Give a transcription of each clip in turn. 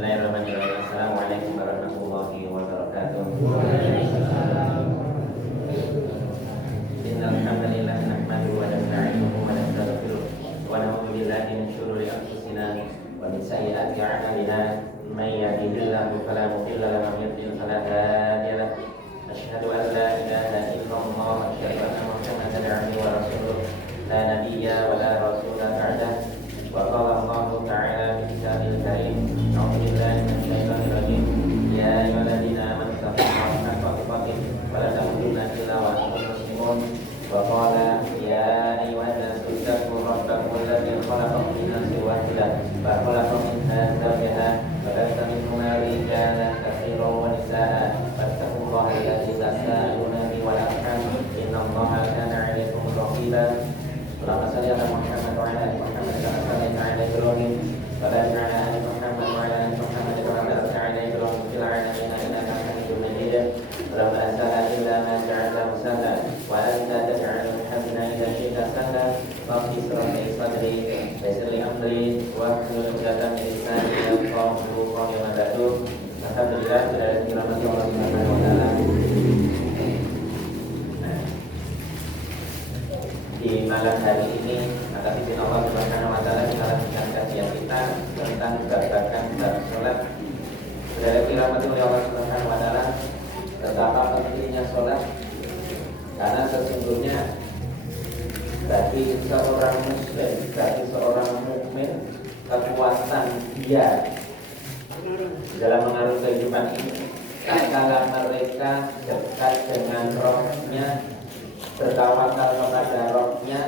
Bismillahirrahmanirrahim. Assalamualaikum warahmatullahi wabarakatuh. Innal hamdalillah nahmaduhu wa nasta'inuhu wa nastaghfiruh wa na'udzu billahi min shururi anfusina wa min sayyiati a'malina. May yahdihillahu fala mudilla lahu wa may yudlil fala hadiya lahu. Asyhadu an la ilaha illallah wa asyhadu anna Muhammadan 'abduhu wa rasuluh. La nabiyya wa la rasula ba'dahu. Wa qala Allahu ta'ala fi kitabil karim. A'udzu billahi minasyaitonir rajim. Ya ayyuhalladzina amanu taqullaha haqqa tuqatih wa la tamutunna illa wa antum muslimun. Wa qala ya ayyuhannasu ittaqu rabbakum alladzi khalaqakum min nafsin wahidah wa khalaqa minha zawjaha wa bassa minhuma rijalan katsiran wa nisaa'a wattaqullaha alladzi tasaaluna bihi wal arham innallaha kana 'alaykum raqiba. Allahumma shalli ala Muhammad wa ala ali Muhammad kama shallaita ala Ibrahim wa barik ala ali Muhammad wa ala ali Muhammad kama barakta ala Ibrahim fil 'alamin innaka Hamidum Majid. La sahla illa ma ja'altahu sahlan wa anta taj'alul hazna idza syi'ta sahlan. Rabbi ishrah li sadri wa yassir li amri wahlul 'uqdatam min lisani yafqahu qawli wa ba'du. Alhamdulillah sudah dirahmati Allah Subhanahu wa taala. Di malam hari ini atas izin Allah Subhanahu wa taala kita lanjutkan kajian kita tentang babakan bab salat. Sudah dirahmati oleh Allah Subhanahu wa taala, betapa pentingnya salat, karena sesungguhnya bagi seorang muslim, bagi seorang mukmin, kekuatan dia dalam mengarungi kehidupan ini tatkala mereka dekat dengan Rohnya, bertawakal kepada Rohnya,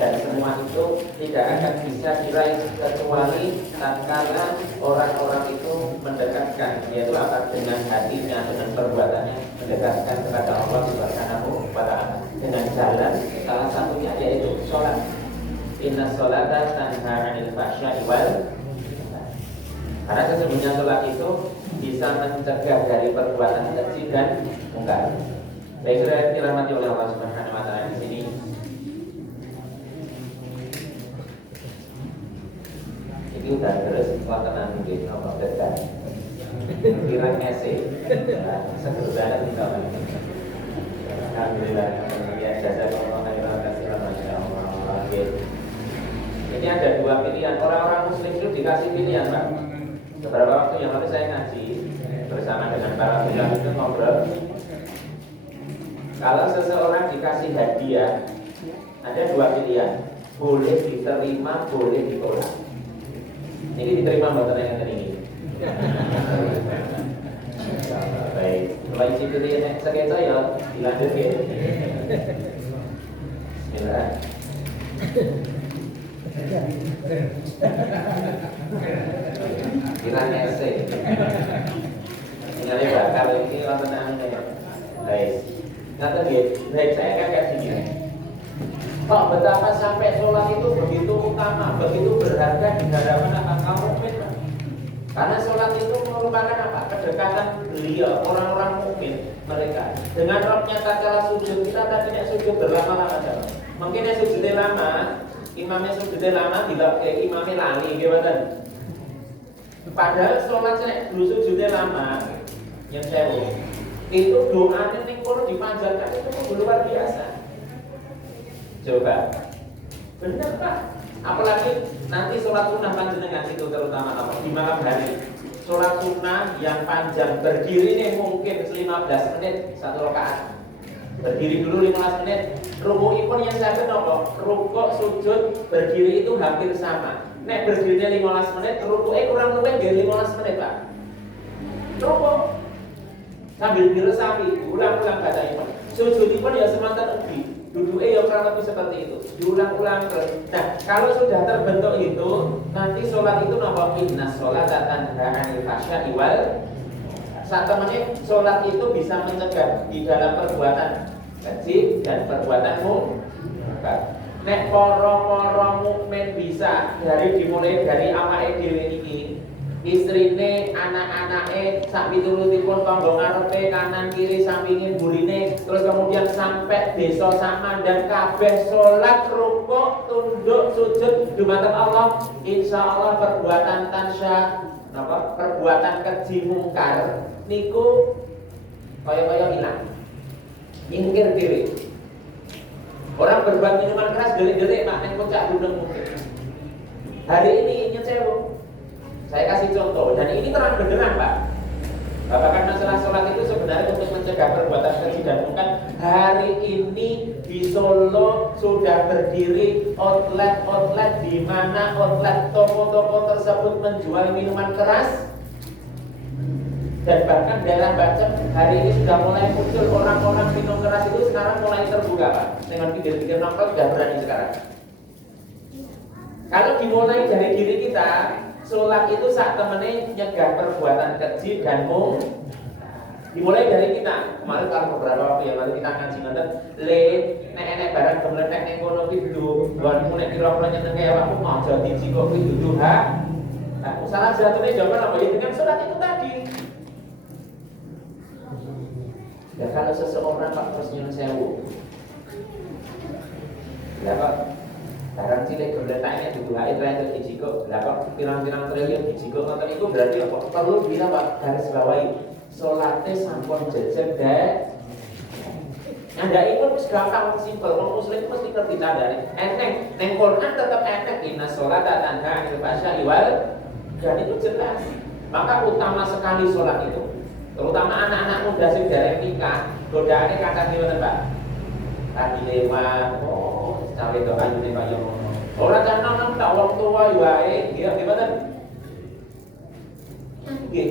dan semua itu tidak akan bisa diraih kecuali tatkala orang-orang itu mendekatkan, yaitu apa, dengan hatinya, dengan perbuatannya, mendekatkan kepada Allah Subhanahu wa taala dengan jalan salah satunya yaitu sholat. Inna sholata tanha 'anil fahsya'i wal munkar. Karena sesungguhnya sholat itu bisa mencegah dari perbuatan keji dan mungkar. Baik, sudah dirahmati oleh Allah Subhanahu wa taala, di sini itu udah terus wonten nggih apa dekat. Kira ngese. Seger banget kita. Alhamdulillah. Ya jazakallahu khairan katsiran masyaallah. Ini ada dua pilihan. Orang-orang muslim itu dikasih pilihan, Pak. Beberapa waktu yang lalu saya ngaji bersama dengan para ulama itu ngobrol. Kalau seseorang dikasih hadiah, ada dua pilihan, boleh diterima, boleh ditolak. Ini diterima buatan yang ini. Baik, kalau isi pilih sekian saya dilanjutin. Bismillah. Kita ngese. Ini bakal ini lawan baik. Kata dia, baik, saya kayak gini. Kok betapa sampai sholat itu begitu utama, begitu berharga di hadapan kaum mukmin? Karena sholat itu merupakan apa? Kedekatan beliau, orang-orang mukmin mereka dengan Rabbnya. Tatkala sujud, kita tidak sujud berlama-lama. Mungkin yang sujudnya lama, imamnya sujudnya lama, tidak kayak imamnya lali, gimana? Padahal sholatnya dulu sujudnya lama, yang sewu. Itu doanya ning kono dipanjatkan itu luar biasa. Coba, benar Pak? Apalagi nanti sholat sunnah panjenengan itu terutama apa? Di malam hari. Sholat sunnah yang panjang, berdirinya mungkin 15 menit satu rakaat. Berdiri dulu 15 menit. Rukuk pun yang saya kenapa? Rukuk, sujud, berdiri itu hampir sama. Nek berdirinya 15 menit, rukuknya kurang lebih dari 15 menit Pak. Rukuk sambil diresapi, ulang-ulang kata imam. Sujud pun ya semangat ubi, duduknya ya kurang lebih seperti itu, diulang-ulang terus. Nah, kalau sudah terbentuk itu, nanti sholat itu nama inna sholata tanha 'anil fahsya'i wal munkar. Saat temannya sholat itu bisa mencegah di dalam perbuatan keji dan perbuatan munkar. Nek para mukmin bisa dimulai dari awake dhewe iki. Istrine, anak-anake, sak piturutipun tangga ngarepe, kanan kiri sampinge burine, terus kemudian sampai desa sama dan kabeh salat rukuk, tunduk, sujud dumateng Allah. Insyaallah perbuatan tansya, perbuatan keji mungkar niku kaya-kaya hilang. Nyingkir diri. Orang berbuat minuman keras delik-delik mak ning puncak gunung mungkin. Hari ini ingin saya kasih contoh dan ini terang benderang Pak. Bahkan masalah sholat itu sebenarnya untuk mencegah perbuatan keji dan mungkar. Hari ini di Solo sudah berdiri outlet di mana outlet toko-toko tersebut menjual minuman keras. Dan bahkan daerah Bacem hari ini sudah mulai muncul orang-orang minum keras itu sekarang mulai terbuka Pak. Dengan pikir-pikir nongkrong sudah berani sekarang. Kalau dimulai dari diri kita, sholat itu saat temennya nyegah perbuatan keji dan dimulai dari kita. Kemarin kalau beberapa waktu yang lalu kita ngaji nonton nek barang kemeletek ning kono ki lho, nggon mulai kira-kira nyeneng kaya awakmu aja dicikok kuwi dudu hak. Nah, salah satunya jawaban apa ya dengan sholat itu tadi. Ya kalau seseorang Pak terus nyuwun sewu. Ya Pak, barang cilik geletaknya dudu hak itu dicikok. Lah kok pirang-pirang triliun dicikok ngoten iku berarti apa? Perlu bila Pak garis bawahi salate sampun jejer dek. Nyandai pun wis gampang simpel, wong muslim mesti ngerti tandane. Enteng, ning Quran tetep enteng inna sholata tanha 'anil fahsya'i wal dan itu jelas. Maka utama sekali sholat itu. Terutama anak-anak muda sing dereng nikah, godaane kakak ngoten Pak. Tadi lewat, cawe doa ini Pak yo ngono. Ora kan nang tak wong tuwa wae, nggih gimana? Nggih.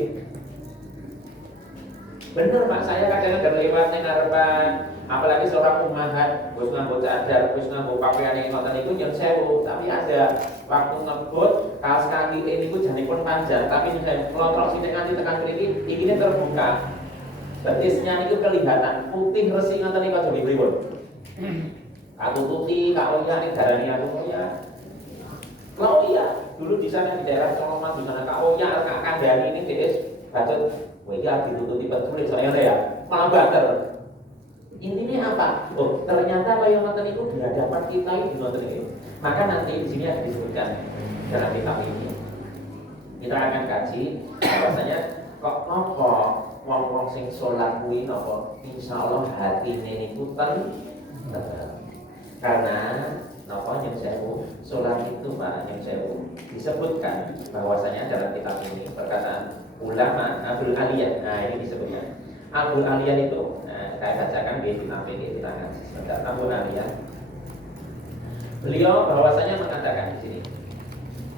Bener Pak, saya kadang-kadang lewat ning ngarepan, apalagi seorang umahat, wis nganggo cadar, wis nganggo pakaian yang ngoten niku nyun sewu, tapi ada waktu ngebut, kaos kaki ini niku janipun panjang, tapi misalnya klotrok sithik nganti tekan mriki, ikine terbuka. Betisnya niku kelihatan, putih resik ngoten niku aja dipripun. Aku tuti, kak Oya ning darani aku Oya. Kak Oya, dulu di sana di daerah Soloman di mana Kak Oya, Kak Kandani ini DS bacot, wah iki ditututi betul soalnya ya, malah bater. Intinya apa? Oh, ternyata yang ngoten itu di hadapan kita ini ngoten iki. Maka nanti di sini ada disebutkan dalam kitab ini. Kita akan kaji bahwasanya kok napa wong-wong sing salat kuwi napa insyaallah hatine niku tenang. Karena napa yang sewu salat itu Pak yang sewu disebutkan bahwasanya dalam kitab ini perkataan ulama Abdul Aliyah. Nah, ini disebutkan Abdul Aliyah itu saya bacakan di kitab ini kita ngaji sebentar. Abdul Aliyah beliau bahwasanya mengatakan di sini.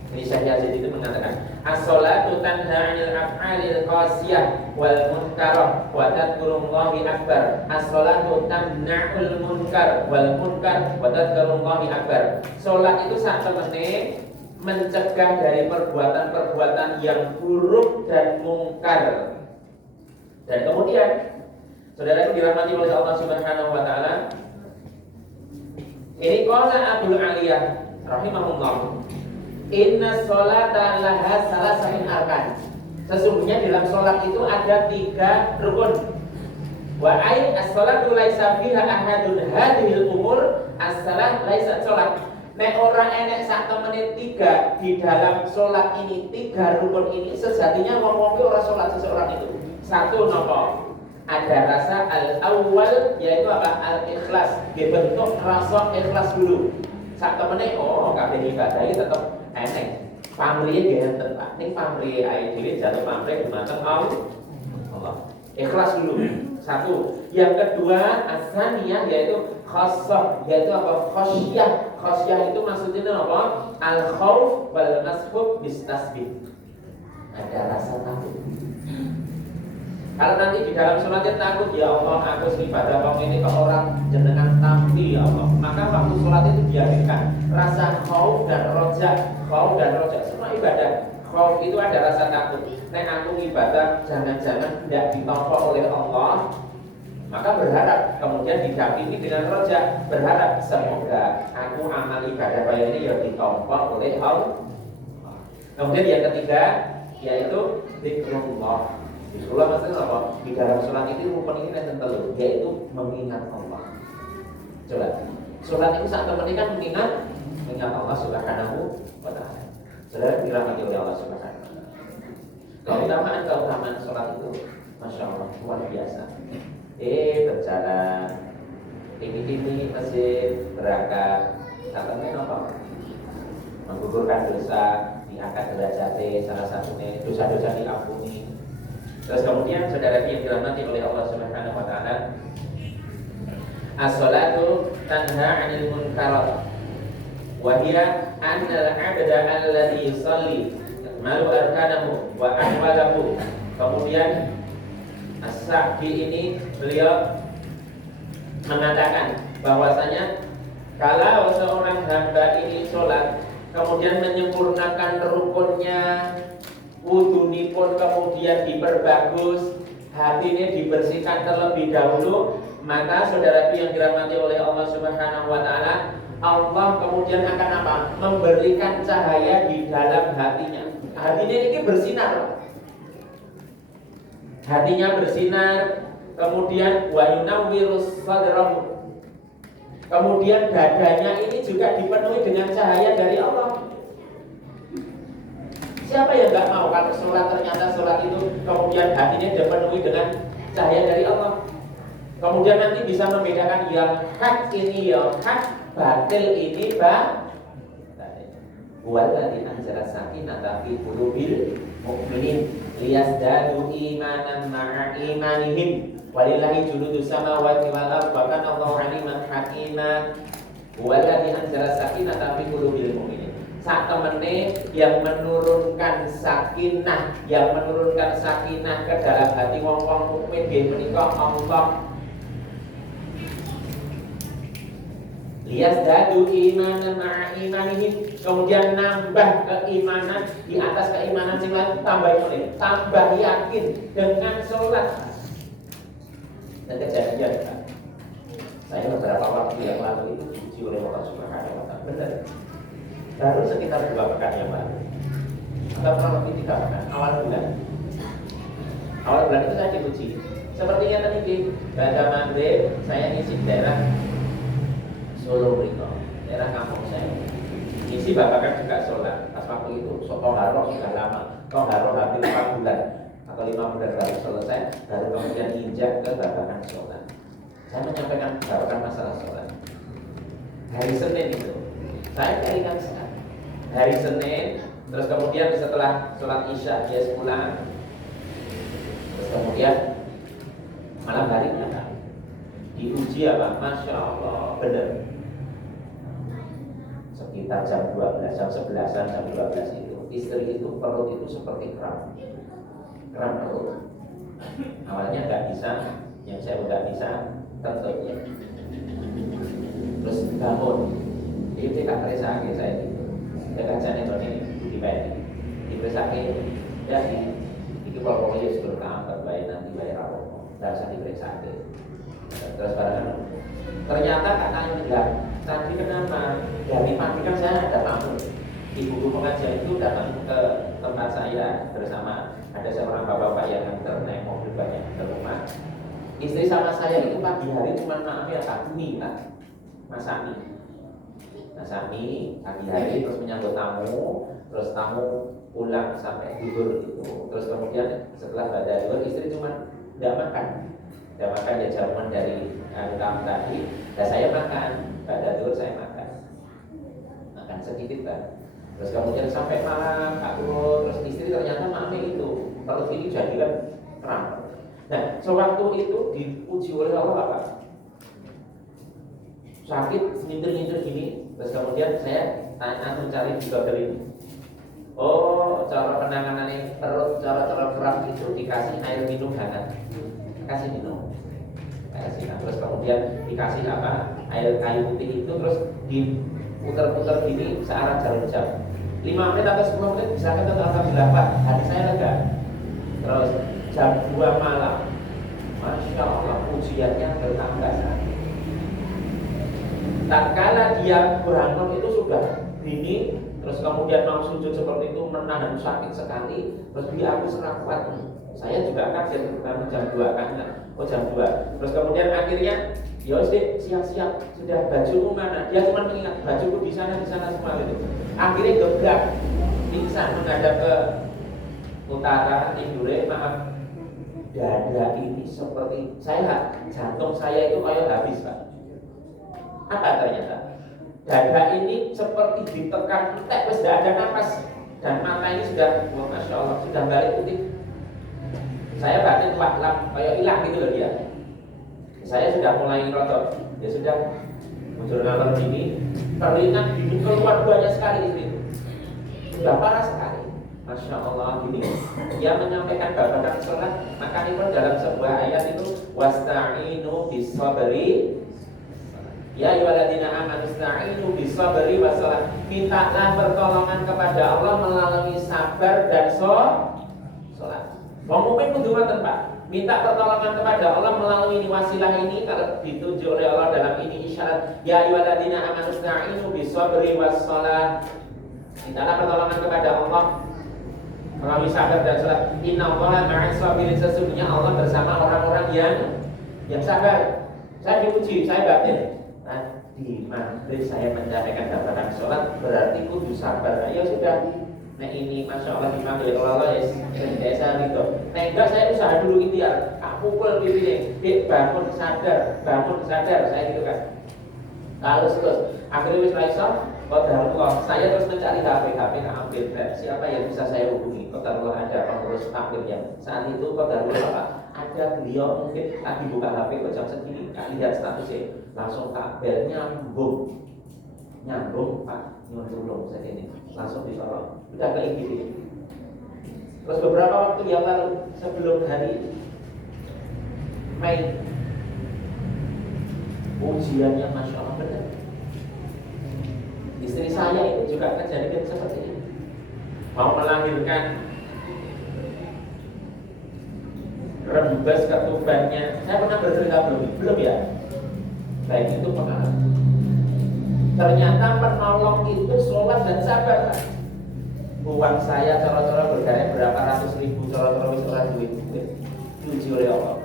Ini Syekh Yazid itu mengatakan as-sholatu tanha 'anil af'alil qasiyah wal munkarah wa tadhkurullahi akbar. As-sholatu tamna'ul munkar wal munkar wa tadhkurullahi akbar. Salat itu sak temene mencegah dari perbuatan-perbuatan yang buruk dan mungkar. Dan kemudian saudara itu dirahmati oleh Allah Subhanahu wa taala. Ini qala Abdul Aliyah rahimahullah. Inna sholata laha salasatin arkan. Sesungguhnya dalam sholat itu ada 3 rukun. Wa ai as-sholatu laisa fiha ahadun hadhil umur as-salat laisa sholat. Nek ora enek sak temene 3 di dalam sholat ini, 3 rukun ini sejatinya wong-wong ora sholat seseorang itu. 1 nopo? Ada rasa al-awwal yaitu apa? Al-ikhlas. Dibentuk rasa ikhlas dulu. Sak temene kabeh ibadah iki tetep enek. Pamrih ngenten Pak. Ning pamrih ae dhewe jatuh pamrih dumateng Allah. Ikhlas dulu. 1. Yang kedua, as-saniyah yaitu khassah, yaitu apa? Khasyah. Khasyah itu maksudnya apa? Al-khauf wal mashub bis tasbih. Ada rasa takut. Kalau nanti di dalam sholatnya takut, ya Allah, aku ibadah kaum ini ke orang jenengan tampi, ya Allah. Maka waktu sholat itu biarkan rasa khauf dan roja, semua ibadah. Khauf itu ada rasa takut. Nek aku ibadah, jangan-jangan tidak ditompo oleh Allah. Maka berharap, kemudian didampingi dengan roja, berharap semoga aku amal ibadah kaya ini ya ditompo oleh Allah. Kemudian yang ketiga, yaitu zikrullah. Zikrullah maksudnya apa? Di dalam sholat itu rukun ini yang telu, yaitu mengingat Allah. Coba, sholat itu saat teman kan mengingat Allah Subhanahu wa ta'ala. Saudara dirahmati oleh Allah Subhanahu wa ta'ala. Keutamaan sholat itu, masya Allah, luar biasa. Berjalan, ini masjid berangkat, katanya apa? Menggugurkan dosa, diangkat derajatnya, salah satunya dosa-dosa diampuni. Terus kemudian saudara yang dirahmati oleh Allah Subhanahu Wa Taala, as-salatu tanha 'anil munkar. Wa hiya anna al-'abda alladhi yusalli malu arkanahu wa ahwalahu. Kemudian As-Sa'di ini beliau mengatakan bahwasanya kalau seorang hamba ini sholat kemudian menyempurnakan rukunnya, wudunipun kemudian diperbagus, hatinya dibersihkan terlebih dahulu, maka saudara yang dirahmati oleh Allah Subhanahu Wa Taala, Allah kemudian akan apa? Memberikan cahaya di dalam hatinya. Hatinya ini bersinar. Hatinya bersinar, kemudian wa yunawwirus sadrahu. Kemudian dadanya ini juga dipenuhi dengan cahaya dari Allah. Siapa yang nggak mau kalau sholat ternyata sholat itu kemudian hatinya dipenuhi dengan cahaya dari Allah. Kemudian nanti bisa membedakan yang hak ini yang hak, batil ini batil. Waladhi anzala sakinata fi qulubil mu'minin liyazdadu imanan ma'a imanihim walillahi junudus samawati wal ardh wa kana Allahu 'aliman hakima. Waladhi anzala sakinata fi qulubil mu'minin. Sak temene yang menurunkan sakinah, ke dalam hati wong-wong mukmin nggih menika Allah. Liyazdadu imanan ma'a imanihim, kemudian nambah keimanan di atas keimanan sing lain, tambah yakin dengan sholat. Dan kejadian kan, saya beberapa waktu yang lalu itu diuji oleh Allah Subhanahu Wa Taala. Benar, baru sekitar 2 pekan yang lalu, atau kurang lebih 3 pekan, awal bulan itu saya diuji. Sepertinya tadi pada maghrib saya ngisi daerah Solo Riko, daerah kampung saya. Isi bapak juga sholat. Pas waktu itu, Toharo sudah lama. Toharo hampir 4 bulan atau 5 bulan baru selesai. Baru kemudian injak ke babakan sholat. Saya menyampaikan babakan masalah sholat. Hari Senin itu, saya keringat sekali. Hari Senin, terus kemudian setelah sholat Isya dia pulang. Terus kemudian malam hari diuji apa? Masya Allah, benar. Sekitar jam 12, jam 11-an, jam 12 itu istri itu perut itu seperti kram perut. Awalnya nggak bisa, yang saya nggak bisa tetap ya. Terus bangun, itu tidak periksa saya gitu. Dekat sana ini di bed, diperiksa ya itu kalau pokoknya sebelum kamar bayi nanti bayi rawon, nggak usah diperiksa. Terus barang ternyata katanya enggak. Tadi kenapa? Dari pagi kan saya ada tamu. Ibu guru pengajian itu datang ke tempat saya bersama ada seorang bapak-bapak yang naik mobil banyak ke rumah. Istri sama saya itu pagi hari cuma maaf ya mie kan, masak mie pagi hari, terus menyambut tamu, terus tamu pulang sampai tidur gitu. Terus kemudian setelah pada dua istri cuma tidak makan ya jamuan dari tamu tadi. Dan saya makan, pada dulu saya makan sedikit kan. Terus kemudian sampai malam aku terus istri ternyata mami itu perut ini jadi kan kram. Nah, sewaktu itu diuji oleh Allah apa? Sakit, nyindir gini. Terus kemudian saya mencari di Google ini. Oh, cara penanganan perut, cara kram itu dikasih air minum hangat. Kasih minum. Terus kemudian dikasih apa? Air kayu putih itu terus diputar-putar gini searah jarum jam. 5 menit atau 10 menit bisa ketemu alhamdulillah Pak, hati saya lega. Terus jam 2 malam, Masya Allah ujiannya bertambah sakit. Tatkala dia bangun itu sudah dini, terus kemudian mau sujud seperti itu menahan sakit sekali, terus dia aku serah kuat. Saya juga kaget karena jam 2 kan. Oh jam 2. Terus kemudian akhirnya ya siap-siap sudah bajumu mana? Dia cuma mengingat bajuku di sana semua gitu. Akhirnya gebrak pingsan menghadap ke utara tidure maaf dada ini seperti saya, jantung saya itu kayak habis Pak. Apa ternyata? Dada ini seperti ditekan entek, wis tidak ada nafas, dan mata ini sudah, oh, masya Allah, sudah balik putih. Saya batin waklam kayak hilang gitu loh dia. Saya sudah mulai rotot, ya sudah muncul ngalor ini, teringat dingin keluar banyak sekali itu, sudah parah sekali. Masya Allah gini, dia menyampaikan babakan sholat, maka itu dalam sebuah ayat itu wasta'inu bis-sabri ya ayyuhalladzina amanu ista'inu bis-sabri was-shalah. Mintalah pertolongan kepada Allah melalui sabar dan sholat. Wong mukmin kudu ngoten Pak. Minta pertolongan kepada Allah melalui wasilah ini kalau ditunjuk oleh Allah dalam ini isyarat ya ayyuhalladzina amanu ista'inu bis-sabri was-shalah. Mintalah pertolongan kepada Allah melalui sabar dan sholat. Innallaha ma'as sabirin, sesungguhnya Allah bersama orang-orang yang sabar. Saya dipuji, saya batin. Nah, di maghrib saya menyampaikan babakan sholat, berarti kudu sabar. Ya sudah, nah ini masya Allah di maghrib Allah ya saya gitu. Nah enggak, saya usaha dulu gitu ya. Aku pukul pipinya, bangun sadar, saya gitu kan. Kalau terus akhirnya wis iso, qadarullah, saya terus mencari HP ambil, siapa yang bisa saya hubungi? Qadarullah ada pengurus takmirnya. Saat itu qadarullah Pak, ada beliau mungkin lagi buka HP jam segini, lihat statusnya, langsung kabel nyambung Pak, nyambung saya ini, langsung ditolong, udah kayak gini. Terus beberapa waktu yang lalu sebelum hari Mei, ujiannya masya Allah benar. Istri saya itu juga kejadian seperti ini, mau melahirkan, rembes ketubannya. Saya pernah bercerita belum ya? Baik, itu pengalaman. Ternyata penolong itu sholat dan sabar. Uang saya coro-coro bergaya berapa ratus ribu, coro-coro wis ora duit, diuji oleh Allah.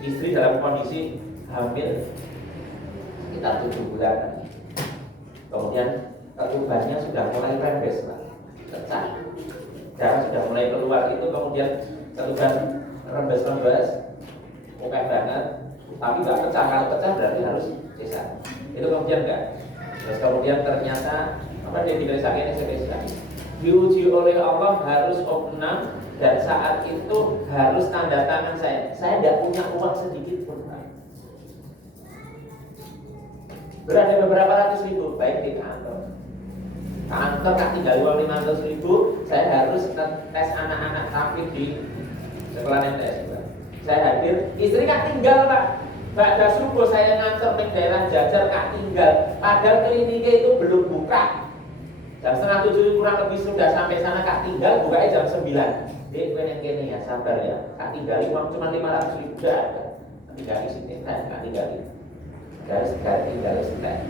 Istri dalam kondisi hamil sekitar 7 bulan. Kemudian ketubannya sudah mulai rembes, pecah. Darah sudah mulai keluar itu, kemudian ketuban rembes, oke banget, tapi nggak pecah. Kalau pecah berarti harus sesar. Itu kemudian enggak. Terus kemudian ternyata apa dia tidak sakit spesial. Diuji oleh Allah harus opnam, dan saat itu harus tanda tangan saya. Saya tidak punya uang sedikit pun. Berada beberapa ratus ribu, baik di kantor tak tinggal uang 500 ribu. Saya harus tes anak-anak tafid di sekolah NTS. Saya hadir, istri kak tinggal Pak. Pada subuh saya nganter ke daerah Jajar, kak tinggal. Padahal kliniknya itu belum buka. Jam 6:30 kurang lebih sudah sampai sana, kak tinggal, bukanya jam 9. Dek, kene ya, sabar ya. Kak tinggal uang cuma 500 ribu, udah ada. Tinggal di sini, kak tinggal. Garis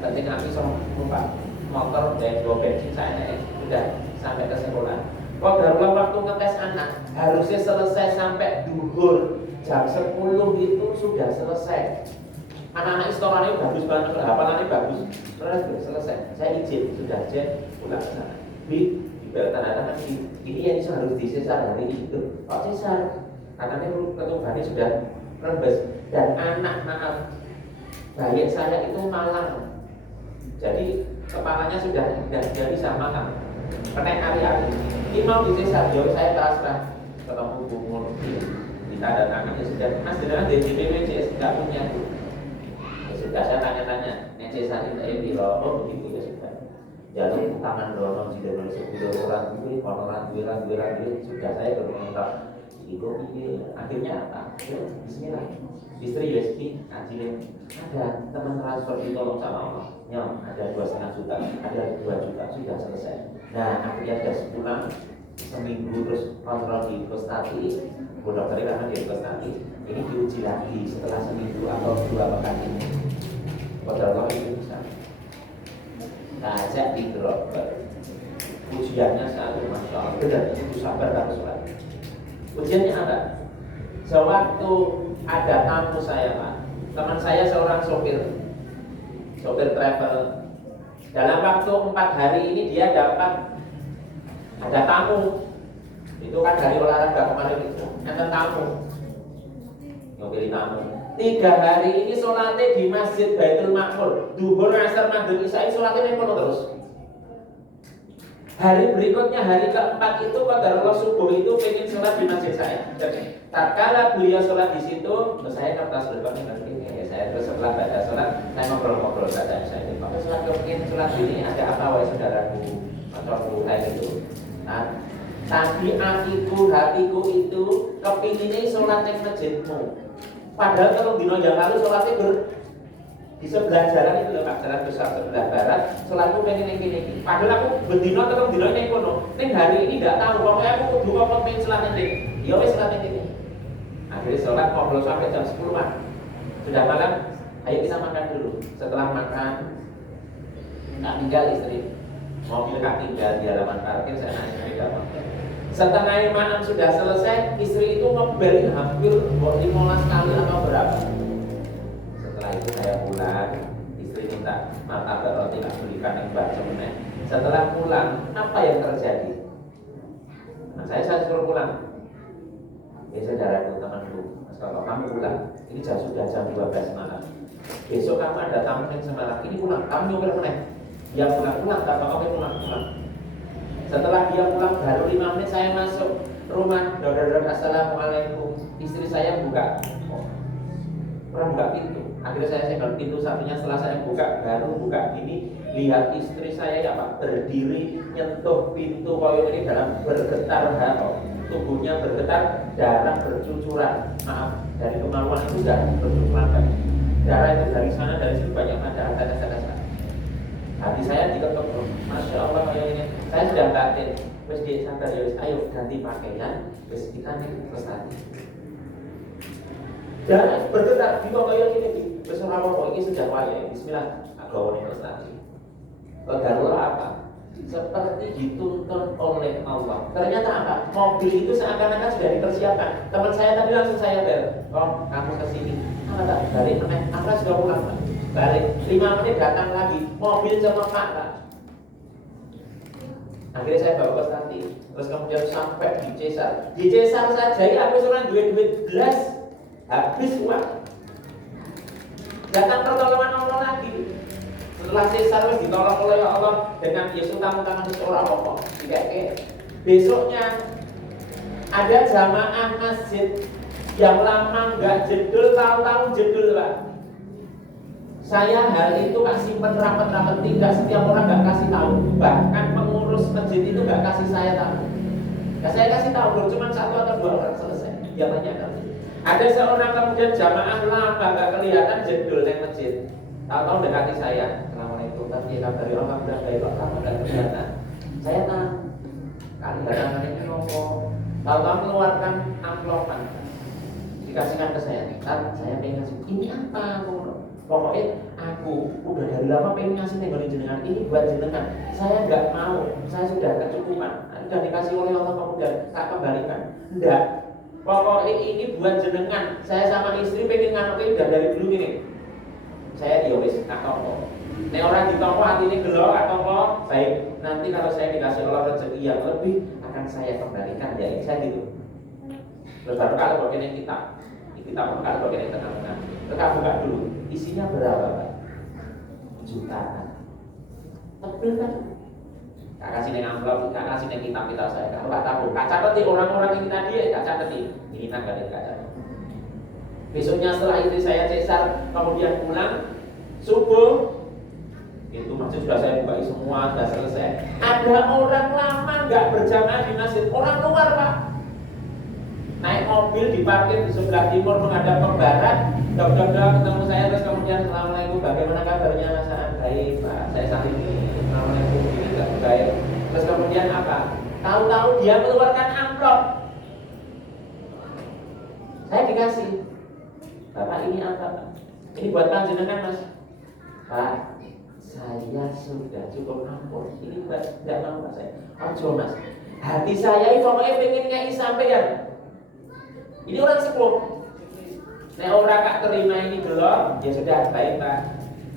penting aku sama numpak motor dan 2 bensin saya naik, udah sampai ke sekolah. Kok dalam waktu ngetes anak harusnya selesai sampai duhur jam 10 itu sudah selesai. Anak-anak istorannya bagus banget, hafalannya bagus, terus selesai. Saya izin, sudah pulang ke sana. Di tanda tangan ini yang harus disesar hari itu. Kok sesar? Katanya ketubannya sudah rembes, dan anak bayi saya itu malang, jadi kepalanya sudah tidak bisa makan, penek hari-hari. Ini mau disesar, jauh saya pasrah, ketemu bungur di tanda tangannya sudah, mas dengan DJPWJS tidak punya. Ya sudah, saya tanya-tanya, sesar itu di lorong begitu ya sudah. Jalur tangan dorong di dalam sepuluh orang sudah saya berkomentar. Akhirnya apa? Bismillah. Istri Yesti akhirnya ada teman transfer ditolong sama Allah. Ada 2,5 juta, ada 2 juta, sudah selesai. Nah akhirnya sudah pulang seminggu, terus kontrol di Kostati. Bu dokternya karena di Kostati ini diuji lagi setelah seminggu atau 2 pekan ini. Kodrat itu bisa. Ajak di dokter. Ujiannya satu, masya Allah, benar itu sabar harus sholat. Ujiannya apa? Sewaktu ada tamu saya Pak, teman saya seorang sopir travel. Dalam waktu 4 hari ini dia dapat ada tamu Itu kan dari olahraga kemarin itu. Enten tamu. Yang pilih tamu. 3 hari ini sholatnya di Masjid Baitul Ma'mur. Duhur, asar, maghrib, isya sholatnya nempono terus. Hari berikutnya, hari keempat itu qadarullah subuh itu pengen sholat di masjid saya. Jadi, tatkala beliau sholat di situ, saya kertas berikutnya nanti ya, saya terus setelah baca sholat, saya ngobrol-ngobrol baca saya ini. Pak, sholat kepingin sholat ini ada apa wahai saudaraku? Atau kayak gitu. Nah, tadi hatiku itu kepinginnya sholat di masjidmu. Padahal kalau dino yang lalu sholatnya di sebelah jalan itu loh Pak, jalan besar sebelah barat, sholatku pengen ini. Padahal aku berdino tetap dino ini kono. Ning hari ini nggak tahu, pokoknya aku kudu kok pengen sholat ini. Ya wes sholat ini. Akhirnya sholat ngobrol sampai jam 10-an. Sudah malam, ayo kita makan dulu. Setelah makan, tak tinggal istri. Mobil tak tinggal di halaman parkir, saya naik sepeda motor. Setengah 5 sudah selesai, istri itu ngebelin hampir 15 kali atau berapa. Setelah itu saya pulang, istri minta martabak roti tak belikan yang baca meneh. Setelah pulang, apa yang terjadi? Nah, saya suruh pulang. Ya saudaraku, temanku, kalau kamu pulang, ini sudah jam 12 malam. Besok kamu ada tamu yang semalam, ini pulang, kamu nyopir meneh. Dia pulang, kamu pulang. Setelah dia pulang baru 5 menit saya masuk rumah. Assalamualaikum. Istri saya buka. Orang buka pintu. Akhirnya saya segel pintu satunya. Setelah saya baru buka ini, lihat istri saya ya Pak berdiri nyentuh pintu koyo ini dalam bergetar tubuhnya bergetar, darah bercucuran. Maaf, dari kemaluan itu sudah bercucuran Pak. Darah itu dari sana dari sini banyak darah tetes-tetes. Hati saya diketuk, Masya Allah kayak ini. Saya sudah batin, terus dia sadar ya, ayo ganti pakaian, terus kita nih lestari. Dan bergetar di bawah kayak ini, terus orang ini sudah waya. Bismillah, agawan lestari. Qadarullah apa? Seperti dituntun oleh Allah. Ternyata apa? Mobil itu seakan-akan sudah dipersiapkan. Teman saya tadi langsung saya bel, kamu kesini. Apa balik meneh? Apa sudah pulang? Balik 5 menit datang lagi, mobil cemekak Pak. Akhirnya saya bawa ke Stati, terus kemudian sampai di Cesar saja ya aku seorang duit belas, habis uang. Datang pertolongan Allah lagi. Setelah Cesar harus ditolong oleh Allah dengan Yesus tangan seorang apa? Besoknya ada jamaah masjid yang lama nggak jedul, tahu-tahu jedul Pak. Saya hal itu kasih rapat-rapat, tidak setiap orang nggak kasih tahu. Bahkan pengurus masjid itu nggak kasih saya tahu. Ya, saya kasih tahu baru cuma 1 atau 2 orang selesai. Dia tanyakan. Ada seorang kemudian jamaah lama nggak kelihatan jedul di masjid. Tahu-tahu dekati saya. Assalamualaikum. Tapi kabari Allah sudah baik kok kamu nggak kelihatan. Saya tahu. Kali datangan ini ngomong. Tahu-tahu mengeluarkan amplopan. Dikasihkan ke saya. Saya pengen kasih. Ini apa? Pokoknya aku udah dari lama pengen ngasih nenggalin jenengan ini buat jenengan. Saya nggak mau, saya sudah kecukupan. Sudah dikasih oleh Allah kemudian tak kembalikan. Enggak. Pokoknya ini buat jenengan. Saya sama istri pengen nganokin udah dari dulu ini. Saya wis tak toko. Nek orang di toko hati ini gelo atau kok baik. Nanti kalau saya dikasih Allah rezeki yang lebih akan saya kembalikan. Ya ini saya gitu. Terus baru kalau bagian kita kalau bagian tengah-tengah. Kita buka dulu. Isinya berapa Pak? Jutaan. Tebel kan? Kak kasih neng amplop, kak kasih neng kitab saya. Kalau tak tahu, kak catat orang-orang yang tadi ya, kak catat ini tanggal yang kak catat. Besoknya setelah itu saya Cesar, kemudian pulang subuh. Itu masjid sudah saya buka semua, sudah selesai. Ada orang lama nggak berjamaah di masjid, orang luar Pak. Naik mobil diparkir di sebelah timur menghadap ke barat. Dok ketemu saya terus kemudian Assalamualaikum, bagaimana kabarnya Mas? Baik Pak, saya saat ini Assalamualaikum, ini tidak baik. Terus kemudian apa? Tahu-tahu dia mengeluarkan amplop. Saya dikasih. Bapak ini apa Pak? Ini buat panjenengan Mas. Pak, saya sudah cukup ampun. Ini buat tidak mau Pak saya. Ojo Mas. Hati saya itu pokoknya pengen ngei sampean. Ini orang sepuh. Nek orang kak terima ini belum, ya sudah baik Pak.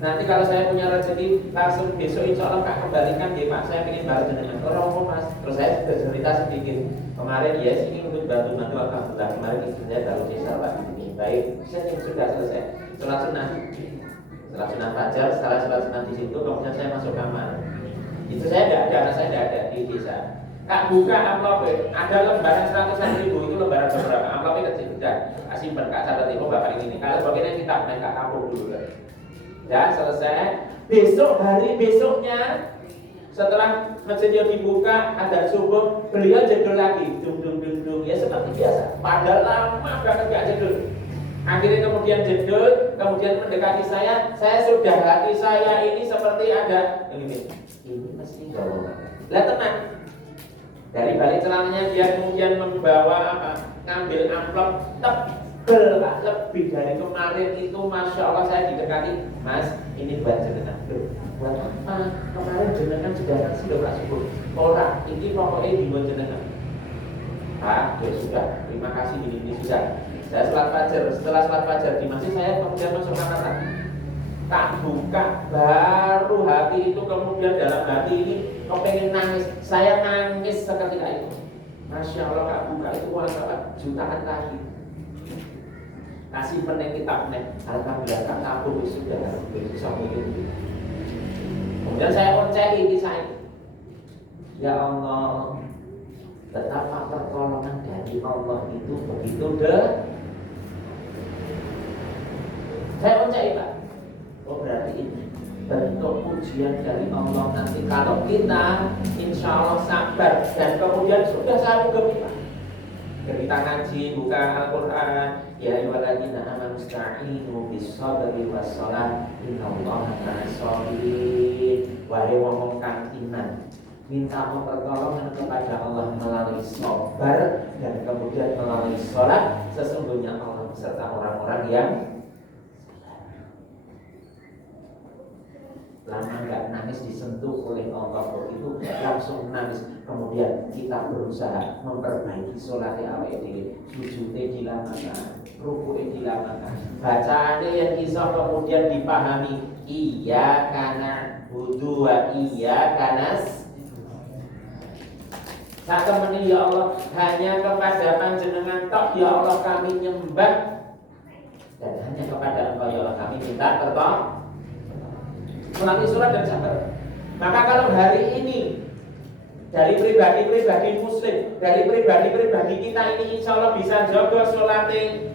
Nanti kalau saya punya rezeki langsung besok insya Allah kak kembalikan ya Pak. Saya ingin balas dengan orang Mas. Terus saya sudah cerita sedikit. Kemarin ya ini untuk bantu-bantu alhamdulillah. Kemarin istri saya taruh desa Pak. Ini baik, saya sudah selesai. Sholat sunnah fajar, setelah sholat sunnah di situ, kemudian saya masuk kamar. Itu saya tidak ada, anak saya tidak ada di desa. Kak buka amplop, ada lembaran 100.000 itu lembaran beberapa amplopnya kecil sudah. Simpan Kak catat itu bapak ini. Kalau sebagainya kita main Kak kapur dulu kan. Ya selesai. Besoknya setelah masjidnya dibuka, ada subuh, beliau jedul lagi, dung ya seperti biasa. Padahal lama banget gak jedul. Akhirnya kemudian jedul, kemudian mendekati saya sudah hati saya ini seperti ada ini mesti jauh. Lah tenang. Dari balik celananya dia kemudian membawa apa? Ngambil amplop tebel Pak, lebih dari kemarin itu, masya Allah saya didekati, Mas, ini buat jenengan. Buat apa? Kemarin jenengan sudah ngasih loh Pak Syukur. Orang ini pokoknya dibuat jenengan. Ya sudah, terima kasih ini sudah. Saya sholat fajar, setelah sholat fajar di masjid saya kemudian masuk kamar lagi. Tak buka, baru hati itu kemudian dalam hati ini kepengen nangis. Saya nangis seketika itu. Masya Allah Kak buka itu uang berapa? Jutaan kaki. Kasih pening kitab nek. Alhamdulillah Kak kabur sudah bisa mungkin. Kemudian saya onceki kisah ini. Ya Allah, betapa pertolongan dari Allah itu begitu deh. Saya onceki Pak. Oh berarti ini bentuk ujian dari Allah nanti kalau kita insya Allah sabar dan kemudian sudah saya buka kita ngaji buka Al-Quran ya ayyuhalladzina amanu ista'inu bis-sabri was-shalah innallaha ma'as-sabirin. Wahai wong kang iman, minta pertolongan kepada Allah melalui sabar dan kemudian melalui sholat. Sesungguhnya Allah beserta orang-orang yang lama nggak nangis disentuh oleh Allah itu langsung nangis. Kemudian kita berusaha memperbaiki sholatnya awake dhewe, sujudnya dilamakan, rukuknya dilamakan, bacaannya yang kisah kemudian dipahami. Iya karena budu wa iya kanas. Saat temani ya Allah hanya kepada panjenengan tok ya Allah kami nyembah dan hanya kepada Engkau ya Allah kami minta tertolong. Melalui surat dan sabar. Maka kalau hari ini dari pribadi-pribadi muslim, dari pribadi-pribadi kita ini insya Allah bisa jaga sholatnya,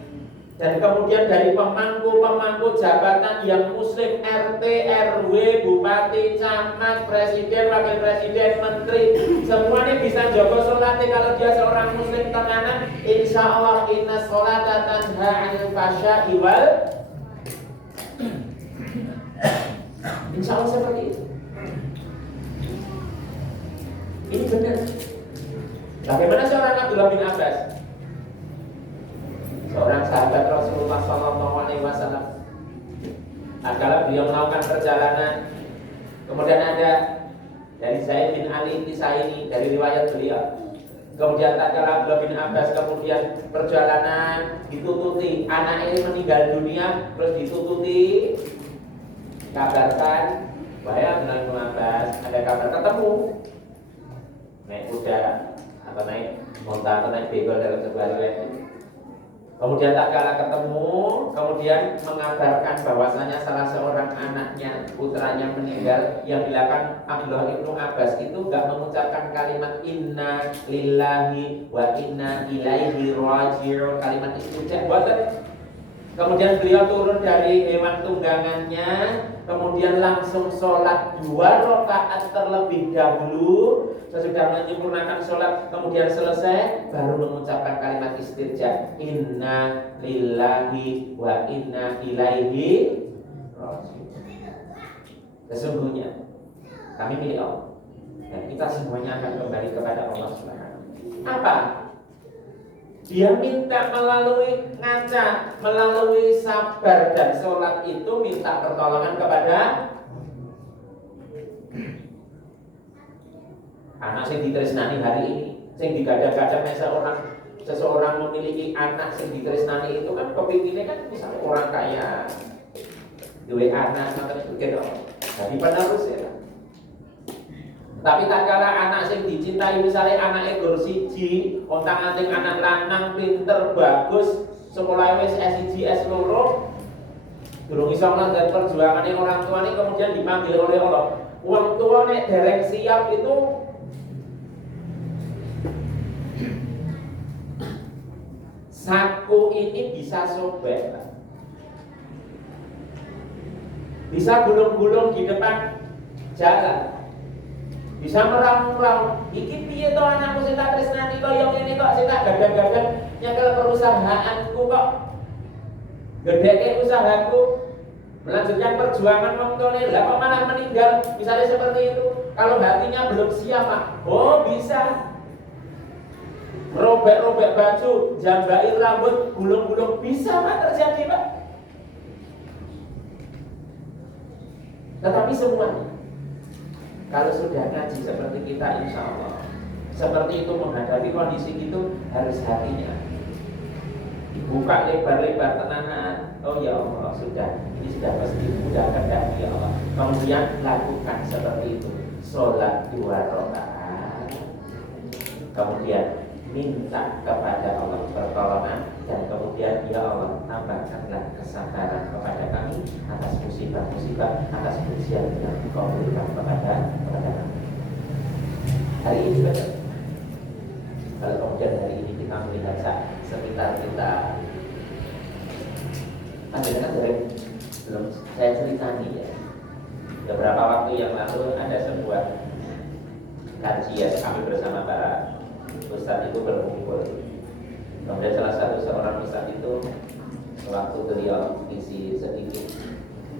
dan kemudian dari pemangku-pemangku jabatan yang muslim, RT, RW, bupati, camat, presiden, wakil presiden, menteri, semuanya bisa jaga sholatnya. Kalau dia seorang muslim tenanan, insya Allah inna sholata tanha 'anil fahsya'i wal insya Allah seperti itu. Ini benar. Bagaimana seorang Abdullah bin Abbas, seorang sahabat Rasulullah SAW, adalah beliau melakukan perjalanan. Kemudian ada dari Zaid bin Ali kisah ini dari riwayat beliau. Kemudian tatkala Abdullah bin Abbas kemudian perjalanan ditututi, anak ini meninggal dunia, terus ditututi, kabarkan, wahai Abdullah bin Abbas, ada kabar ketemu naik kuda atau naik monta atau naik begal dalam sebuah riwayat. Kemudian tak kalah ketemu, kemudian mengabarkan bahwasanya salah seorang anaknya, putranya meninggal, yang dilakukan Abdullah bin Abbas itu enggak mengucapkan kalimat inna lillahi wa inna ilaihi raji'un, kalimat istighfar buatan. Kemudian beliau turun dari hewan tunggangannya, kemudian langsung sholat 2 rakaat terlebih dahulu. Sesudah menyempurnakan sholat, kemudian selesai, baru mengucapkan kalimat istirja, inna lillahi wa inna ilaihi raji'un. Sesungguhnya kami milik Allah dan kita semuanya akan kembali kepada Allah Subhanahu. Apa? Dia minta melalui ngaca, melalui sabar dan sholat itu minta pertolongan kepada anak yang ditresnani hari ini, yang digadang-gadang seseorang memiliki anak yang ditresnani itu kan kepinginnya kan misalnya orang kaya, dua anak, macam itu gitu. Jadi penerus ya. Tapi tatkala anak sing dicintai misalnya anaknya guru siji, ontang-anting anak lanang pinter bagus, sekolah wis S1 S2, durung iso nglanjut perjuangane orang tuane kemudian dipanggil oleh Allah. Wong tua nek dereng siap itu saku ini bisa sobek, bisa gulung-gulung di depan jalan, bisa meraung-raung. Iki piye to anakku sing tak tresnani kaya ngene kok sing tak gagal-gagal nyekel perusahaanku kok gedheke usahaku, melanjutkan perjuangan wong tuane, lah kok malah meninggal. Misalnya seperti itu. Kalau hatinya belum siap, Pak, oh bisa robek-robek baju, jambain rambut, gulung-gulung, bisa Pak terjadi Pak. Tetapi semuanya kalau sudah ngaji seperti kita, insya Allah seperti itu menghadapi kondisi itu harus hatinya dibuka lebar-lebar, tenanan. Oh ya Allah, sudah, ini sudah pasti mudah kehendak ya Allah. Kemudian lakukan seperti itu, sholat 2 rakaat, kemudian minta kepada Allah pertolongan, dan kemudian ya Allah tambahkanlah kesabaran kepada kami atas musibah-musibah, atas ujian yang Engkau berikan kepada kami. Hari ini betul. Kalau kemudian hari ini kita melihat sekitar kita, ada dari belum saya ceritani ya. Beberapa waktu yang lalu ada sebuah kajian kami bersama para ustadz itu berkumpul. Kemudian salah satu seorang ustadz itu waktu beliau isi sedikit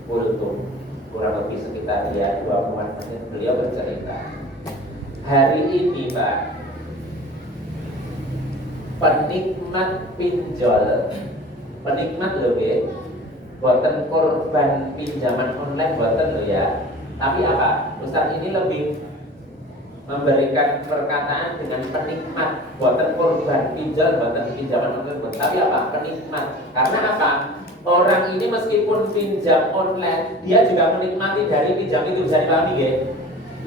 kultum kurang lebih sekitar 20-an menit, beliau bercerita hari ini Pak, penikmat pinjol, penikmat loh ya, buatan korban pinjaman online buatan loh ya. Tapi apa? Ustadz ini lebih memberikan perkataan dengan penikmat, buatan korban pinjol, buatan pinjaman online. Tapi apa? Penikmat. Karena apa? Orang ini meskipun pinjam online, dia juga menikmati dari pinjam itu, bisa dipahami ya.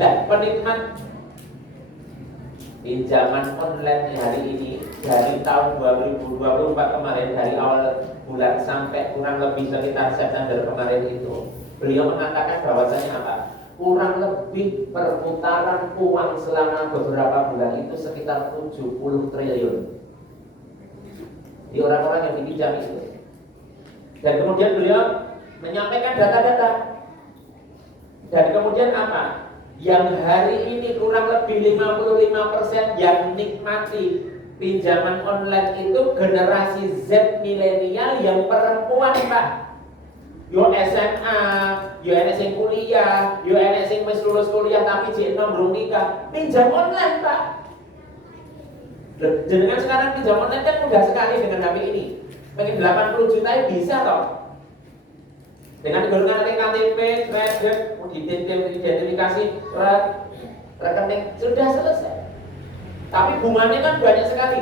Nah, penikmat pinjaman online hari ini dari tahun 2024 kemarin, dari awal bulan sampai kurang lebih sekitar September kemarin itu, beliau mengatakan bahwasanya apa? Kurang lebih perputaran uang selama beberapa bulan itu sekitar 70 triliun di orang-orang yang dipinjam itu. Dan kemudian beliau menyampaikan data-data. Dan kemudian apa? Yang hari ini kurang lebih 55% yang nikmati pinjaman online itu generasi Z milenial yang perempuan Pak. Yo SMA, yo enek sing kuliah, yo enek sing wis lulus kuliah tapi jek enom belum nikah, pinjam online Pak. Jenengan sekarang pinjam online kan mudah sekali dengan HP ini. Pengen 80 juta bisa toh. Dengan golongan KTP, kredit, identifikasi rekening sudah selesai. Tapi bunganya kan banyak sekali.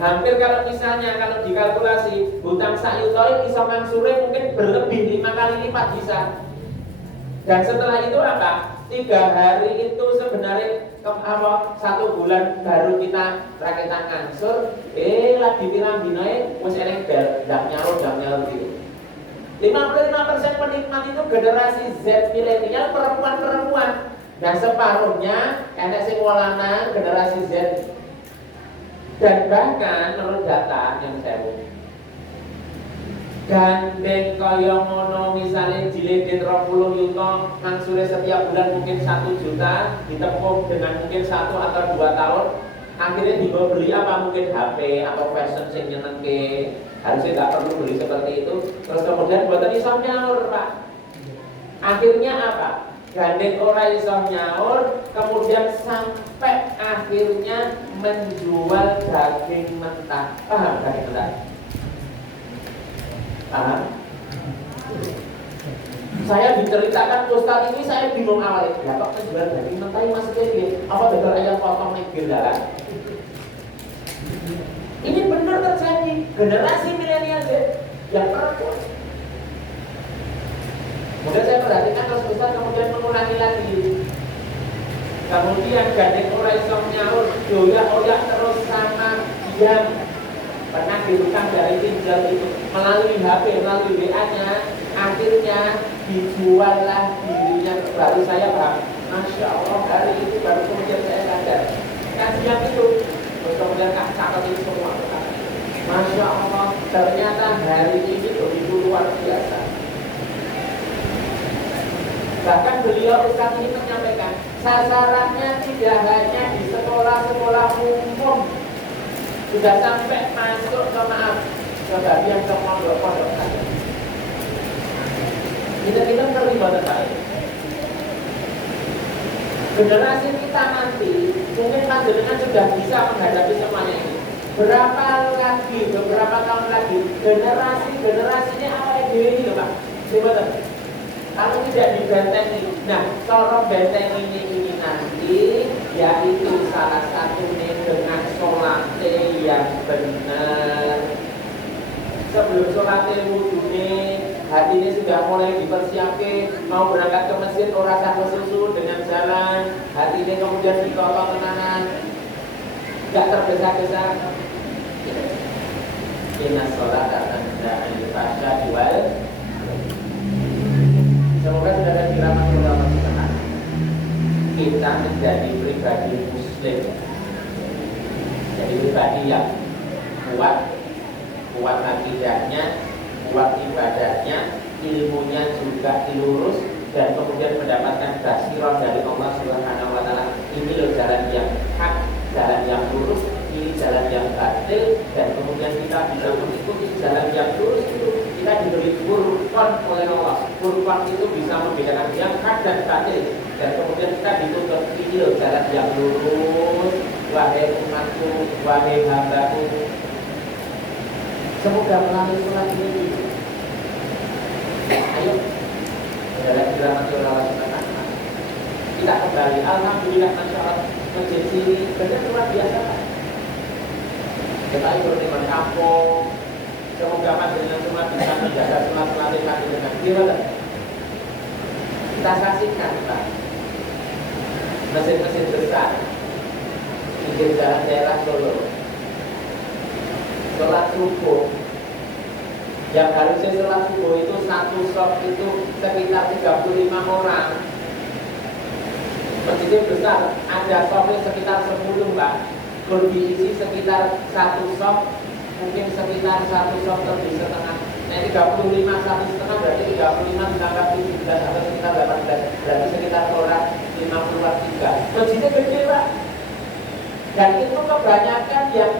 Hampir kalau misalnya kalau dikalkulasi hutang sak yuta bisa mangsure mungkin berlebih 5 kali lipat bisa. Dan setelah itu apa? 3 hari itu sebenarnya satu bulan baru kita rakitan ngangsur, lagi pirambinae wis enek dak nyaur gitu. 55% penikmat itu generasi Z milenial, perempuan-perempuan. Dan separuhnya enek sing lanang generasi Z. Dan bahkan menurut data yang saya punya, gandeng kaya ngono misalnya jilid 20 yuto mangsure setiap bulan mungkin 1 juta, ditempuh dengan mungkin 1 atau 2 tahun, akhirnya dibeli apa mungkin HP atau fashion sing nyenengke, harusnya nggak perlu beli seperti itu. Terus kemudian buatan iso nyaur Pak, akhirnya apa? Gandeng ora iso nyaur, kemudian sampai akhirnya menjual daging mentah. Paham daging mentah? Paham? Saya diceritakan Ustaz ini saya bingung awalnya. Ya kok menjual daging mentah ini maksudnya gini? Apa betul ayam potong nih dalam? Ini benar terjadi. Generasi milenial yang perempuan. Kemudian saya perhatikan terus Ustaz kemudian mengulangi lagi. Kemudian gandeng ora iso nyaur, doyak-oyak terus sama diam. Pernah ditukang dari pinjol itu melalui HP, melalui WA-nya, akhirnya dijuallah dirinya. Baru saya paham, Masya Allah, hari itu baru kemudian saya sadar. Kan siang itu, terus kemudian catat itu semua. Masya Allah, ternyata hari ini begitu luar biasa. Bahkan beliau Ustaz ini menyampaikan, sasarannya tidak hanya di sekolah-sekolah umum, sudah sampai masuk ke bagian ke pondok-pondok saja. Kita terlibat sekali. Generasi kita nanti mungkin panjenengan sudah bisa menghadapi semuanya ini. Beberapa tahun lagi, generasinya awal ini loh Pak. Gimana? Kalau tidak dibentengi, nah sorong benteng ini nanti, yaitu salah satunya dengan sholat yang benar. Sebelum sholat wudhunya, hati ini sudah mulai dipersiapkan, mau berangkat ke masjid, orang satu susu dengan jalan, hati ini kemudian ditolong tenanan, nggak tergesa-gesa. Inna sholat akan menjadi pasca jual. Semoga saudara dirahmati Allah Subhanahu. Kita menjadi pribadi Muslim, jadi pribadi yang kuat akidahnya, kuat ibadahnya, ilmunya juga dilurus, dan kemudian mendapatkan basirah dari Allah Subhanahu wa taala. Ini loh jalan yang hak, jalan yang lurus, ini jalan yang batil, dan kemudian kita bisa mengikuti jalan yang lurus itu. Kita diberi Furqan oleh Allah. Furqan itu bisa membedakan yang hak dan batil, dan kemudian kita dituntut ini loh jalan yang lurus. Wahai umatku, wahai hambaku, semoga melalui sholat ini, ayo dalam dirahmati Allah Subhanahu. Kita kembali, alhamdulillah, masya Allah, masjid sini benar luar biasa. Kita ikut dengan kampung. Semoga panjenengan semua bisa menjaga sholat kami dengan gimana? Kita saksikan Pak, mesin-mesin besar di jalan daerah Solo, sholat subuh yang harusnya sholat subuh itu satu shop itu sekitar 35 orang. Masjidnya besar, ada shopnya sekitar 10 Pak, berdiisi sekitar satu shop, mungkin sekitar satu shop lebih setengah. Nah 35 satu setengah berarti 35 ditambah 17 atau sekitar 18, berarti sekitar orang 53. Masjidnya gede Pak, dan itu kebanyakan yang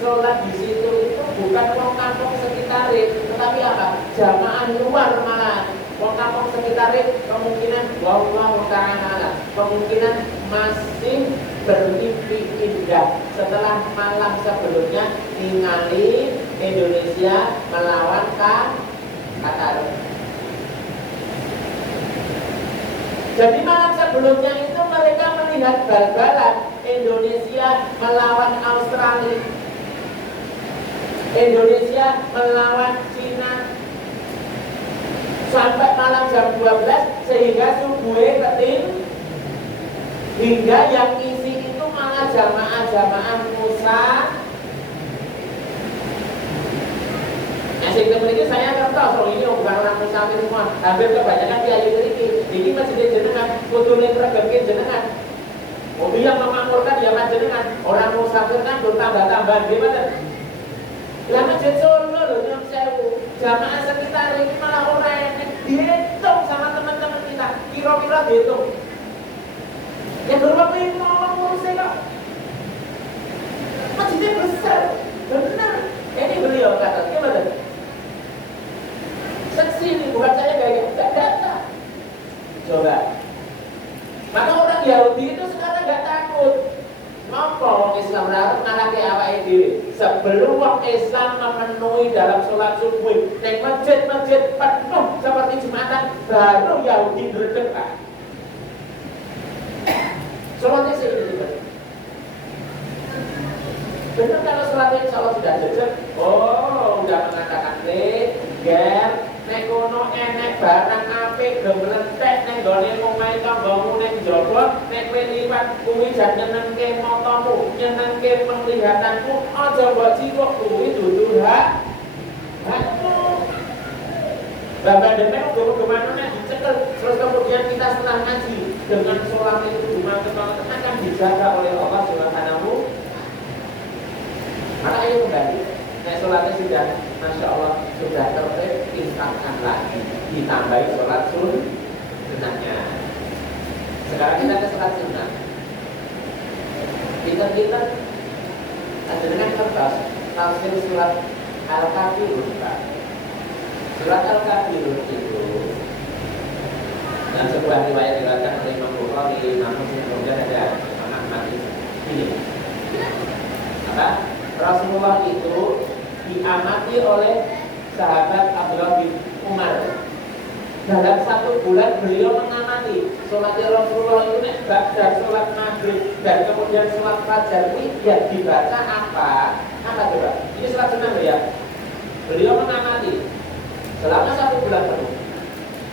sholat di situ itu bukan wong kampung sekitar, tetapi apa? Jamaah luar malah. Wong kampung sekitar kemungkinan wallahu ta'ala, kemungkinan masih bermimpi indah setelah malam sebelumnya ningali Indonesia melawan Qatar. Jadi malam sebelumnya itu mereka melihat bal-balan Indonesia melawan Australia, Indonesia melawan Cina, sampai malam jam 12 sehingga subuhnya keting, hingga yang isi itu malah jamaah Musa. Nah, sehingga ini saya ngerti, so ini bukan orang Musafir semua, hampir kebanyakan kiai ini masjid jenengan, kudune regekin jenengan. Mobil yang memakmurkan ya jenengan, orang Musafir kan bertambah-tambah gimana? Lah masjid Solo loh, yang sewu, jamaah sekitar ini malah orang dihitung sama teman-teman kita, kira-kira dihitung. Yang berapa itu mau ngurusnya kok? Masjidnya besar, benar. Ini beliau kata, gimana? Seksi ini bukan saya gak data. Coba. Maka orang Yahudi itu sekarang gak takut. Ngapa orang Islam harus ngalahke awake dhewe? Sebelum orang Islam memenuhi dalam sholat subuh, yang masjid-masjid penuh seperti Jumatan, baru Yahudi berdekat. Sholatnya sih benar kalau sholatnya insya Allah sudah jejak. Oh, udah mengatakan ger, nek kono enek barang apik gemelentek neng nggone omahe tanggamu ning jaba, nek kowe liwat kuwi jan nyenengke matamu, nyenengke penglihatanmu, aja mbok cikuk kuwi dudu hakmu. Bapak demek gimana nek dicekel, terus kemudian kita setelah ngaji dengan sholat itu cuma akan dijaga oleh Allah Subhanahu. Maka ayo kembali, nek sholatnya sudah, masya Allah sudah tertib, tingkatkan lagi, ditambahi sholat sunnahnya. Sekarang kita ke sholat sunnah. Kita ada dengan kertas tafsir surat Al-Kafirun, Pak. Surat Al-Kafirun itu dan sebuah riwayat diriwayatkan oleh Imam Bukhari, Imam Muslim, kemudian ada Imam Ahmad ini. Apa? Rasulullah itu diamati oleh sahabat Abdullah bin Umar. Dalam 1 bulan beliau mengamati sholatnya Rasulullah itu dan sholat maghrib dan kemudian sholat fajar ini yang dibaca apa coba? Ini sholat sunnah ya. Beliau mengamati selama 1 bulan penuh.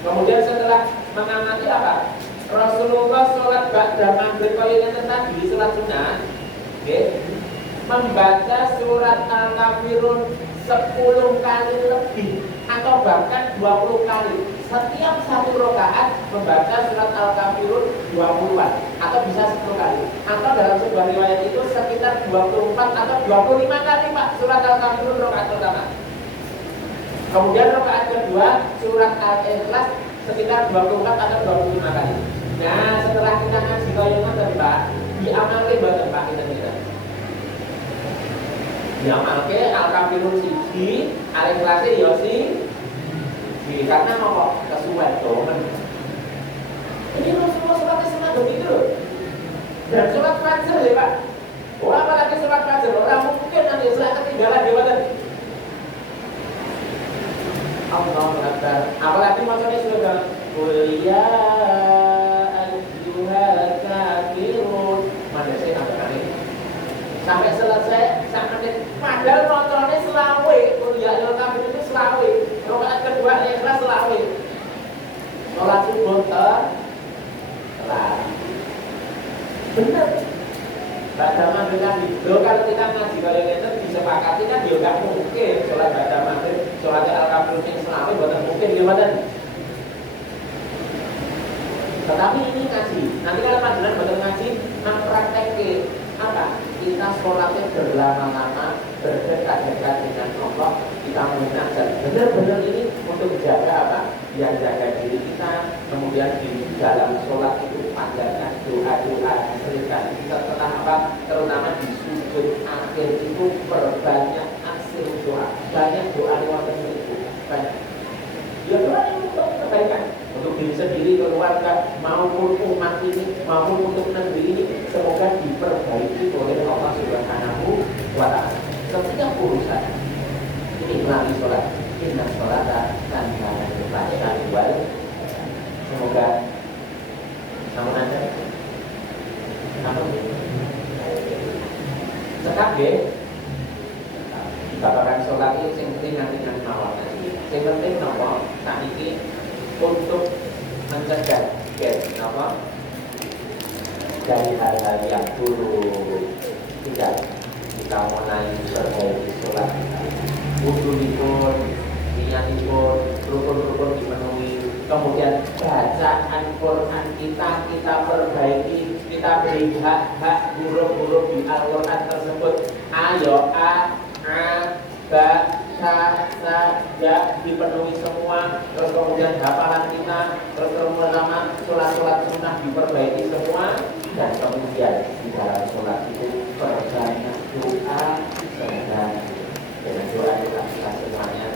Kemudian setelah mengamati apa? Rasulullah sholat ba'da maghrib kaya tadi sholat sunnah, membaca surat Al-Kafirun 10 kali lebih atau bahkan 20 kali. Setiap 1 rakaat membaca surat Al-Kafirun 20-an atau bisa 10 kali. Atau dalam sebuah riwayat itu sekitar 24 atau 25 kali Pak surat Al-Kafirun rakaat pertama. Kemudian rakaat kedua surat Al-Ikhlas sekitar 24 atau 25 kali. Nah, setelah kita ngaji kaya tadi Pak, diamalke mboten Pak kita. Diamalke Al-Kafirun siji, Al-Ikhlas ya siji. Karena mau kesuwen domen. Ini Rasulullah sholatnya sunnah begitu. Dan sholat fajar ya Pak. Oh, apalagi sholat fajar, orang mungkin nanti sholat ketinggalan di mana? Allahu Akbar. Apalagi macamnya sudah kuliah ayyuhal kafirun. Mana saya sampai sampai selesai sampai padahal motornya selawe kuliah ayyuhal kafirun itu selawe. Rakaat kedua Ikhlas selawe. Sholat subuh telat. Benar. Baca maghrib kan loh, kalau kita ngaji kalau kita disepakati kan ya nggak mungkin sholat baca maghrib, sholat Al-Kafirun yang selawe bukan mungkin gimana? Tetapi ini ngaji. Nanti kalau pelajaran betul ngaji, mempraktekin apa? Kita sholatnya berlama-lama, berdekat-dekat dengan Allah, kita mengingatkan benar-benar ini untuk jaga apa? Yang jaga diri kita, kemudian di dalam sholat itu panjatkan doa-doa, sering setelah apa? Terutama di sujud akhir itu perbanyak aksir doa, banyak doa lewat itu banyak. Ya doa itu untuk kebaikan, untuk diri sendiri, keluarga, maupun umat ini, maupun untuk negeri ini, semoga diperbaiki oleh Allah Subhanahu wa Ta'ala. Setiap urusan ini melalui sholat, inna sholata tanpa lupa wal. Semoga namun ada namun cekap deh babakan sholat ini yang penting nanti mawar yang penting nopo tak ini untuk mencegah nopo dari hal-hal yang dulu tidak kita mulai berbaiki sholat wudhuipun, niatipun, rukun-rukun dipenuhi. Kemudian bacaan Quran kita perbaiki, kita beri hak-hak huruf-huruf di Al-Quran tersebut. Ayo ba, sa, ya dipenuhi semua. Terus kemudian hafalan kita, terus kemudian sholat-sholat sunnah diperbaiki semua. Dan kemudian di dalam sholat itu perbanyak doa sehingga dengan doa kita semuanya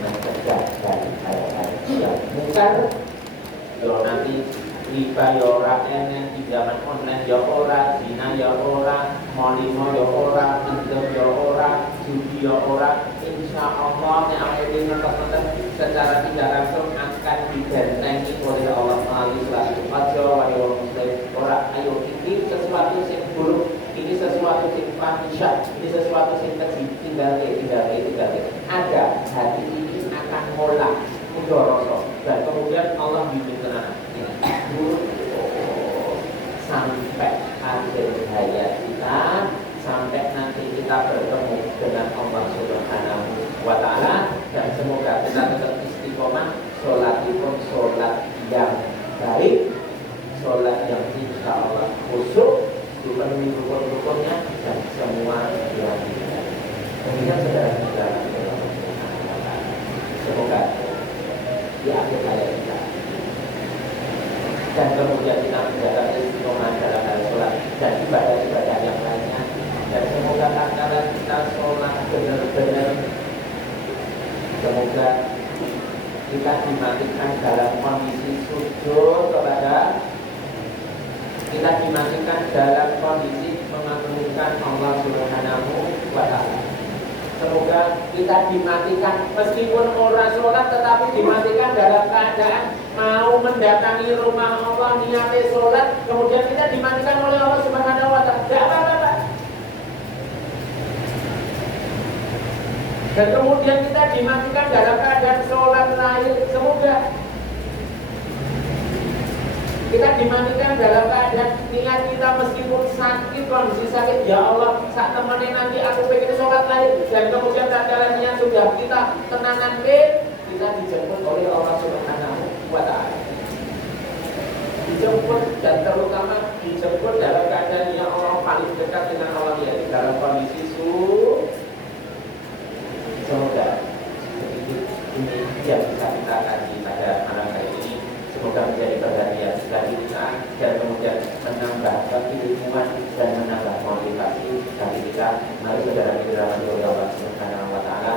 mencegah dari hal-hal yang mungkar. Yo nanti riba ya ora enek, pinjaman online ya ora, zina ya ora, molimo ya ora, pinjam ya ora, judi ya ora. Insyaallah nek awake ngertos-ngertos secara tidak langsung akan dibentengi oleh Allah melalui suatu aja wahai muslim. Ora ayo ini sesuatu yang buruk, ini sesuatu yang fahisyah, ini sesuatu yang keji, tinggal. Ada hati ini akan mulai mudoroso dan kemudian Allah bimbing tenang. dan kemudian kita menjaga istiqomah dalam hal sholat dan ibadah-ibadah yang lainnya. Dan semoga tatkala kita sholat benar-benar, semoga kita dimatikan dalam kondisi sujud kepada, kita dimatikan dalam kondisi mengagungkan Allah Subhanahu wa Ta'ala. Semoga kita dimatikan meskipun orang sholat tetapi dimatikan dalam keadaan mau mendatangi rumah Allah niatnya sholat, kemudian kita dimatikan oleh Allah Subhanahu wa Ta'ala. Tidak apa-apa, Pak. Dan kemudian kita dimatikan dalam keadaan sholat lain. Semoga kita dimatikan dalam keadaan niat kita meskipun sakit, kondisi sakit, ya Allah saat temannya nanti aku pengen sholat lain, dan kemudian tatkala niat sudah kita tenangan kita dijemput oleh Allah Subhanahu wa Ta'ala. Dijemput, dan terutama dijemput dalam keadaan yang Allah paling dekat dengan Allah, yaitu dalam kondisi semoga sedikit ini yang bisa kita kaji pada malam hari ini. Semoga menjadi perhatian bagi kita dan kemudian menambah keilmuan dan menambah motivasi bagi kita. Mari saudara dirahmati oleh Allah Subhanahu wa Ta'ala,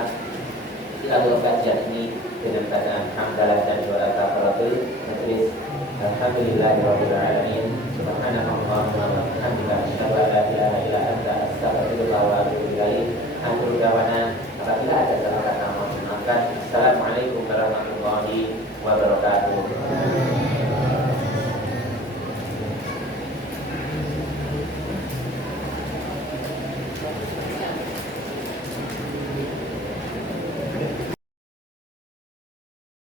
kita tutup kajian ini dengan bacaan hamdalah dan doa kafaratul majlis. Alhamdulillahirabbil alamin. Subhanallahumma wa bihamdika asyhadu an la ilaha illa anta astaghfiruka wa atubu ilaik. Akhir dawana, apabila ada salah kata mohon dimaafkan. Assalamualaikum warahmatullahi wabarakatuh.